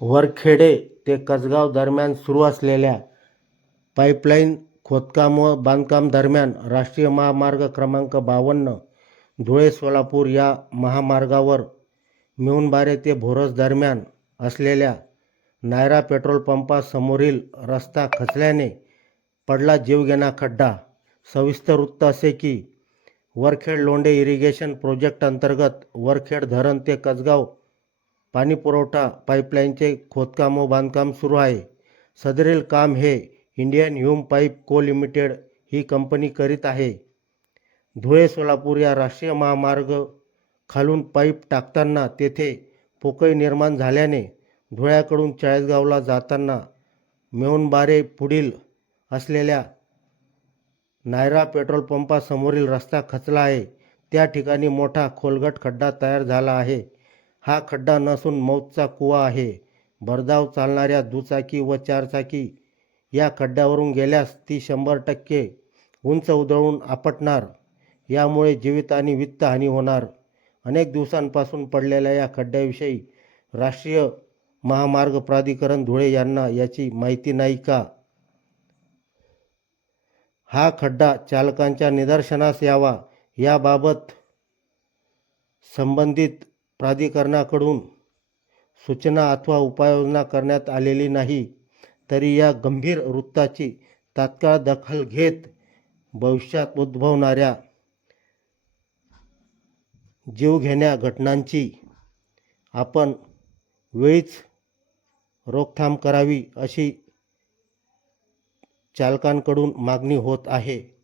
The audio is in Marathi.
वरखेडे ते कसगाव दरम्यान सुरू असलेल्या पाईपलाईन खोदकाम व बांधकाम दरम्यान राष्ट्रीय महामार्ग क्रमांक 52 धुळे सोलापूर या महामार्गावर मिऊनबारे ते भोरस दरम्यान असलेल्या नायरा पेट्रोल पंपासमोरील रस्ता खचल्याने पडला जीवघेणा खड्डा. सविस्तर वृत्त असे की वरखेड लोंढे इरिगेशन प्रोजेक्ट अंतर्गत वरखेड धरण ते कसगाव पाणीपुरवठा पाईपलाईनचे खोदकाम व बांधकाम सुरू आहे. सदरील काम हे इंडियन ह्यूम पाईप को लिमिटेड ही कंपनी करीत आहे. धुळे सोलापूर या राष्ट्रीय महामार्ग खालून पाईप टाकताना तेथे पोकळी निर्माण झाल्याने धुळ्याकडून चाळीसगावला जाताना मेहुणबारे पुढील असलेल्या नायरा पेट्रोल पंपासमोरील रस्ता खचला आहे. त्या ठिकाणी मोठा खोलगट खड्डा तयार झाला आहे. हा खड्डा नसून मौतचा कुवा आहे. भरधाव चालणाऱ्या दुचाकी व चारचाकी या खड्ड्यावरून गेल्यास ती 100% उंच उधळून आपटणार. यामुळे जीवित आणि वित्तहानी होणार. अनेक दिवसांपासून पडलेल्या या खड्ड्याविषयी राष्ट्रीय महामार्ग प्राधिकरण धुळे यांना याची माहिती नाही का? हा खड्डा चालकांच्या निदर्शनास यावा याबाबत संबंधित प्राधिकरणाकडून सूचना अथवा उपाययोजना करण्यात आलेली नाही. तरी या गंभीर वृत्ताची तात्काळ दखल घेत भविष्यात उद्भवणाऱ्या जीवघेण्या घटनांची आपण वेळीच रोकथाम करावी अशी चालकांकडून मागणी होत आहे.